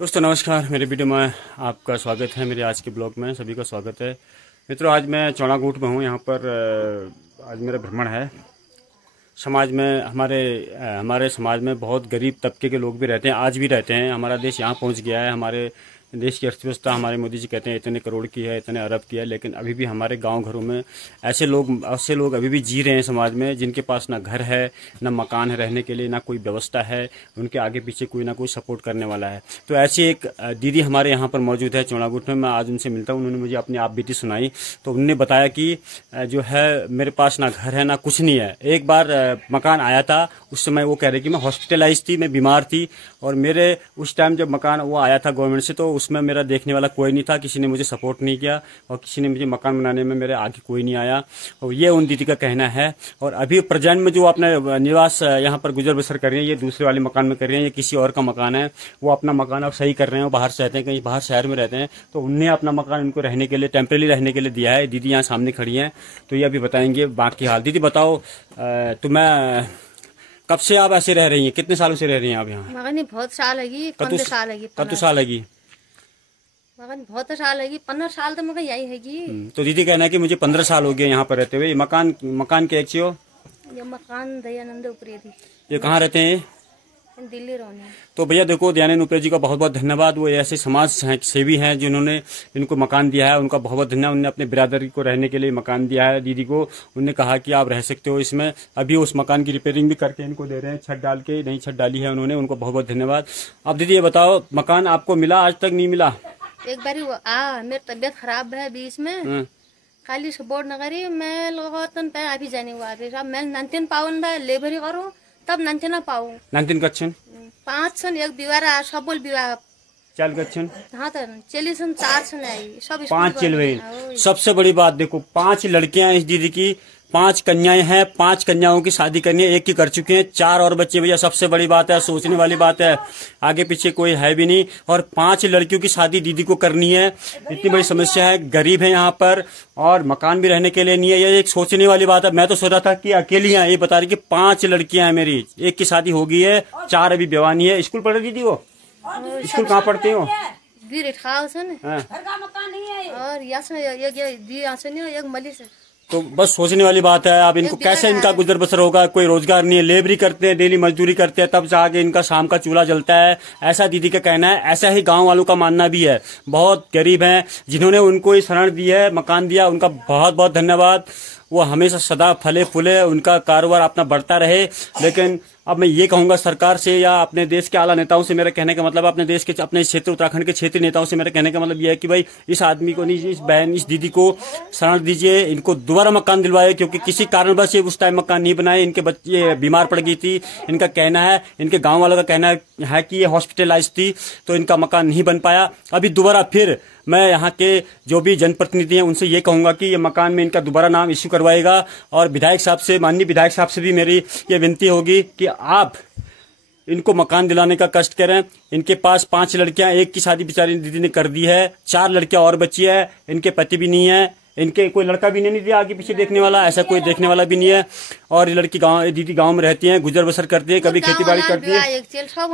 दोस्तों नमस्कार, मेरे वीडियो में आपका स्वागत है। मेरे आज के ब्लॉग में सभी का स्वागत है। मित्रों, आज मैं चौड़ागूट में हूँ। यहाँ पर आज मेरा भ्रमण है। समाज में हमारे समाज में बहुत गरीब तबके के लोग भी रहते हैं, आज भी रहते हैं। हमारा देश यहाँ पहुँच गया है। हमारे देश की अर्थव्यवस्था हमारे मोदी जी कहते हैं इतने करोड़ की है, इतने अरब की है, लेकिन अभी भी हमारे गांव घरों में ऐसे लोग अभी भी जी रहे हैं समाज में, जिनके पास ना घर है, ना मकान है रहने के लिए, ना कोई व्यवस्था है, उनके आगे पीछे कोई ना कोई सपोर्ट करने वाला है। तो ऐसी एक दीदी हमारे यहाँ पर मौजूद है चौड़ागूट में। मैं आज उनसे मिलता हूँ। उन्होंने मुझे अपनी आप बीती सुनाई। तो उन्होंने बताया कि जो है मेरे पास ना घर है ना कुछ नहीं है। एक बार मकान आया था, उस समय वो कह रहे कि मैं हॉस्पिटलाइज थी, मैं बीमार थी, और मेरे उस टाइम जब मकान वो आया था गवर्नमेंट से, तो उसमें मेरा देखने वाला कोई नहीं था, किसी ने मुझे सपोर्ट नहीं किया और किसी ने मुझे मकान बनाने में मेरे आगे कोई नहीं आया। और ये उन दीदी का कहना है। और अभी प्रेजेंट में जो अपना निवास यहाँ पर गुजर बसर कर रही है, ये दूसरे वाले मकान में कर रही है, ये किसी और का मकान है। वो अपना मकान अब सही कर रहे हैं। वो बाहर से रहते हैं, कहीं बाहर शहर में रहते हैं, तो उनने अपना मकान उनको रहने के लिए, टेम्परेरी रहने के लिए दिया है। दीदी यहाँ सामने खड़ी है, तो ये अभी बताएंगे बाकी हाल। दीदी बताओ, तुम्हें कब से आप ऐसे रह रही हैं? कितने सालों से रह रही हैं आप यहाँ? मगन बहुत साल लगी, 15 साल लगी। कब साल लगी? मगन बहुत साल लगी, 15 साल तो मगर यही हैगी। तो दीदी कहना है कि मुझे 15 साल हो गए यहाँ पर रहते हुए। ये मकान के एक हो? ये मकान दयानंद उपरे थी। ये कहाँ रहते हैं? दिल्ली रहने। तो भैया देखो, दयानंद उपरे जी का बहुत बहुत धन्यवाद। वो ऐसे समाज सेवी हैं जिन्होंने इनको मकान दिया है। उनका बहुत बहुत धन्यवाद। उन्होंने अपने बिरादरी को रहने के लिए मकान दिया है दीदी को। उन्होंने कहा कि आप रह सकते हो इसमें। अभी उस मकान की रिपेयरिंग भी करके इनको दे रहे हैं, छत डाल के। नई छत डाली है उन्होंने, उनको बहुत बहुत धन्यवाद। अब दीदी ये बताओ, मकान आपको मिला? आज तक नहीं मिला? एक बार मेरी तबियत खराब है बीच में, खाली सपोर्ट न करी मैं लोगों पे अभी जाने हुआ। मैं नंतिन पावन लेबरी करूँ तब नंतिन पाऊँ। नंतिन कच्छन 5 सन एक विवाह सबल विवाह चाल कच्छन। हाँ तो 4 सन आई सब 5 चिलवे। सबसे बड़ी बात देखो, 5 लड़कियां इस दीदी की, 5 कन्याएं हैं। 5 कन्याओं की शादी करनी है, एक की कर चुके हैं, 4 और बच्चे। भैया सबसे बड़ी बात है, सोचने वाली बात है। आगे पीछे कोई है भी नहीं, और 5 लड़कियों की शादी दीदी को करनी है। इतनी बड़ी समस्या है, गरीब है यहाँ पर, और मकान भी रहने के लिए नहीं है। ये एक सोचने वाली बात है। मैं तो सोच रहा था कि अकेली हैं, ये बता रही कि 5 लड़कियां हैं मेरी, एक की शादी हो गई है, 4 अभी बेवानी है। स्कूल पढ़ रही दीदी वो? स्कूल कहाँ पढ़ते हो? और तो बस सोचने वाली बात है। अब इनको कैसे इनका गुजर बसर होगा? कोई रोजगार नहीं है, लेबरी करते हैं, डेली मजदूरी करते हैं, तब जाके इनका शाम का चूल्हा जलता है। ऐसा दीदी का कहना है। ऐसा ही गांव वालों का मानना भी है। बहुत गरीब हैं, जिन्होंने उनको ये शरण दी है, मकान दिया, उनका बहुत बहुत धन्यवाद। वो हमेशा सदा फले फूले, उनका कारोबार अपना बढ़ता रहे। लेकिन अब मैं ये कहूंगा सरकार से या अपने देश के आला नेताओं से, मेरा कहने का मतलब अपने देश के, अपने क्षेत्र उत्तराखंड के क्षेत्रीय नेताओं से मेरा कहने का मतलब यह है कि भाई इस आदमी को नहीं, इस बहन, इस दीदी को शरण दीजिए, इनको दोबारा मकान दिलवाए। क्योंकि किसी कारणवश उस टाइम मकान नहीं बनाए, इनके बच्चे बीमार पड़ गई थी। इनका कहना है, इनके गाँव वालों का कहना है कि ये हॉस्पिटलाइज थी, तो इनका मकान नहीं बन पाया। अभी दोबारा फिर मैं यहाँ के जो भी जनप्रतिनिधि हैं उनसे ये कहूंगा कि ये मकान में इनका दोबारा नाम इश्यू करवाएगा। और विधायक साहब से, माननीय विधायक साहब से भी मेरी ये विनती होगी कि आप इनको मकान दिलाने का कष्ट करें। इनके पास 5 लड़कियां, एक की शादी बेचारी दीदी ने कर दी है, 4 लड़कियां और बची है। इनके पति भी नहीं है, इनके कोई लड़का भी नहीं दिया आगे पीछे देखने वाला, ऐसा कोई देखने वाला भी नहीं है। और ये लड़की दीदी गांव में रहती है, गुजर बसर करती है, कभी खेती बाड़ी करती है।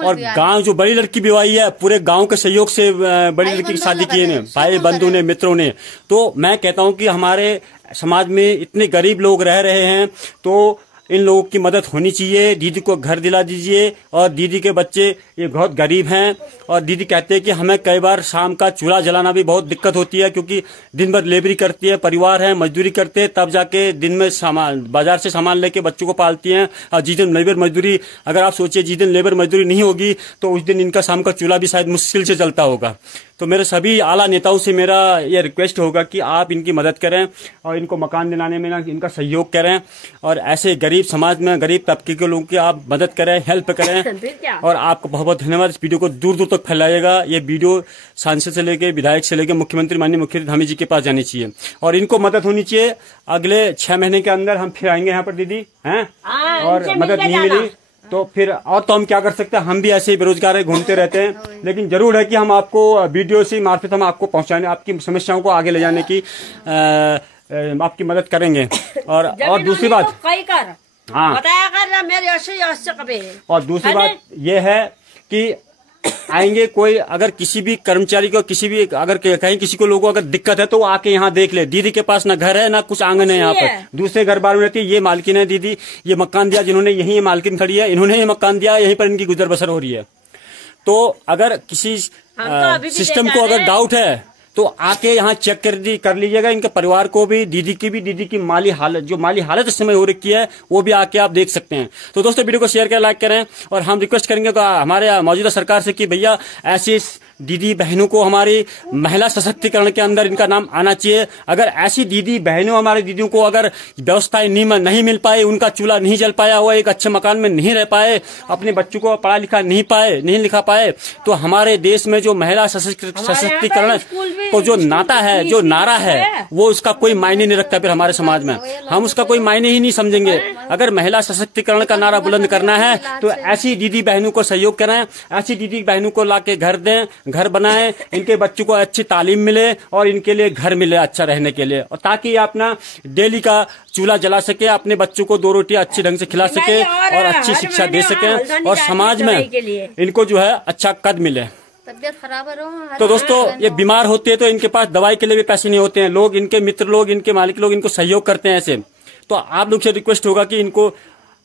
और गांव जो बड़ी लड़की विवाही है, पूरे गांव के सहयोग से बड़ी लड़की की शादी की है, भाई बंधु ने, मित्रों ने। तो मैं कहता हूं कि हमारे समाज में इतने गरीब लोग रह रहे हैं, तो इन लोगों की मदद होनी चाहिए। दीदी को घर दिला दीजिए। और दीदी के बच्चे ये बहुत गरीब हैं, और दीदी कहते हैं कि हमें कई बार शाम का चूल्हा जलाना भी बहुत दिक्कत होती है, क्योंकि दिन भर लेबरी करती है, परिवार है, मजदूरी करते हैं, तब जाके दिन में सामान बाजार से सामान लेके बच्चों को पालती हैं। और जिस दिन लेबर मजदूरी, अगर आप सोचिए जिस दिन लेबर मजदूरी नहीं होगी, तो उस दिन इनका शाम का चूल्हा भी शायद मुश्किल से चलता होगा। तो मेरे सभी आला नेताओं से मेरा यह रिक्वेस्ट होगा कि आप इनकी मदद करें और इनको मकान दिलाने में इनका सहयोग करें। और ऐसे गरीब समाज में, गरीब तबके के लोगों की आप मदद करें, हेल्प करें। और आपको बहुत बहुत धन्यवाद। इस वीडियो को दूर दूर तक फैलाइएगा। ये वीडियो सांसद से लेके, विधायक से लेके, मुख्यमंत्री, माननीय मुख्यमंत्री धामी जी के पास जानी चाहिए, और इनको मदद होनी चाहिए। अगले 6 महीने के अंदर हम फिर आएंगे यहाँ पर दीदी, हैं, और मदद नहीं मिली तो फिर और तो हम क्या कर सकते हैं? हम भी ऐसे ही बेरोजगार घूमते रहते हैं। लेकिन जरूर है कि हम आपको वीडियो से मार्फत हम आपको पहुंचाने, आपकी समस्याओं को आगे ले जाने की आपकी मदद करेंगे। और दूसरी बात, हाँ, बताया कर मेरे ऐसे कभी। और दूसरी बात ये है कि आएंगे। कोई अगर किसी भी कर्मचारी को किसी भी अगर कहीं किसी को लोगों को अगर दिक्कत है तो वो आके यहाँ देख ले। दीदी के पास ना घर है ना कुछ आंगन है, यहाँ पर दूसरे घर बार में रहती है। ये मालकिन है दीदी, ये मकान दिया जिन्होंने, यही ये मालकिन खड़ी है, इन्होंने ये मकान दिया, यहीं पर इनकी गुजर बसर हो रही है। तो अगर किसी सिस्टम को अगर डाउट है तो आके यहाँ चेक कर लीजिएगा। इनके परिवार को भी, दीदी की माली हालत, जो माली हालत इस समय हो रखी है वो भी आके आप देख सकते हैं। तो दोस्तों वीडियो को शेयर करें, लाइक करें, और हम रिक्वेस्ट करेंगे हमारे मौजूदा सरकार से कि भैया ऐसी दीदी बहनों को हमारी महिला सशक्तिकरण के अंदर इनका नाम आना चाहिए। अगर ऐसी दीदी बहनों, हमारी दीदियों को अगर व्यवस्थाएं नहीं मिल पाए, उनका चूल्हा नहीं जल पाया हुआ, एक अच्छे मकान में नहीं रह पाए, अपने बच्चों को पढ़ा लिखा नहीं लिखा पाए, तो हमारे देश में जो महिला सशक्तिकरण को जो नाता है, जो नारा है, वो उसका कोई मायने नहीं रखता। फिर हमारे समाज में हम उसका कोई मायने ही नहीं समझेंगे। अगर महिला सशक्तिकरण का नारा बुलंद करना है तो ऐसी दीदी बहनों को सहयोग करें, ऐसी दीदी बहनों को लाके घर दें, घर बनाएं, इनके बच्चों को अच्छी तालीम मिले और इनके लिए घर मिले अच्छा रहने के लिए, और ताकि अपना डेली का चूल्हा जला सके, अपने बच्चों को 2 रोटियां अच्छी ढंग से खिला सके और अच्छी शिक्षा दे सके, और समाज में इनको जो है अच्छा कद मिले। तबियत खराब है तो दोस्तों ये बीमार होते हैं तो इनके पास दवाई के लिए भी पैसे नहीं होते हैं। लोग, इनके मित्र लोग, इनके मालिक लोग इनको सहयोग करते हैं ऐसे। तो आप लोग से रिक्वेस्ट होगा कि इनको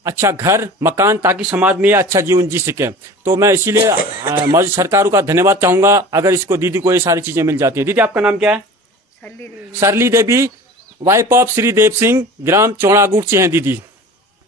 अच्छा घर मकान, ताकि समाज में अच्छा जीवन जी सके। तो मैं इसीलिए मौजूदा सरकारों का धन्यवाद चाहूंगा अगर इसको दीदी को ये सारी चीजें मिल जाती है। दीदी आपका नाम क्या है? सरली देवी, वाइफ ऑफ श्री देव सिंह, ग्राम चौड़ागुट से हैं दीदी।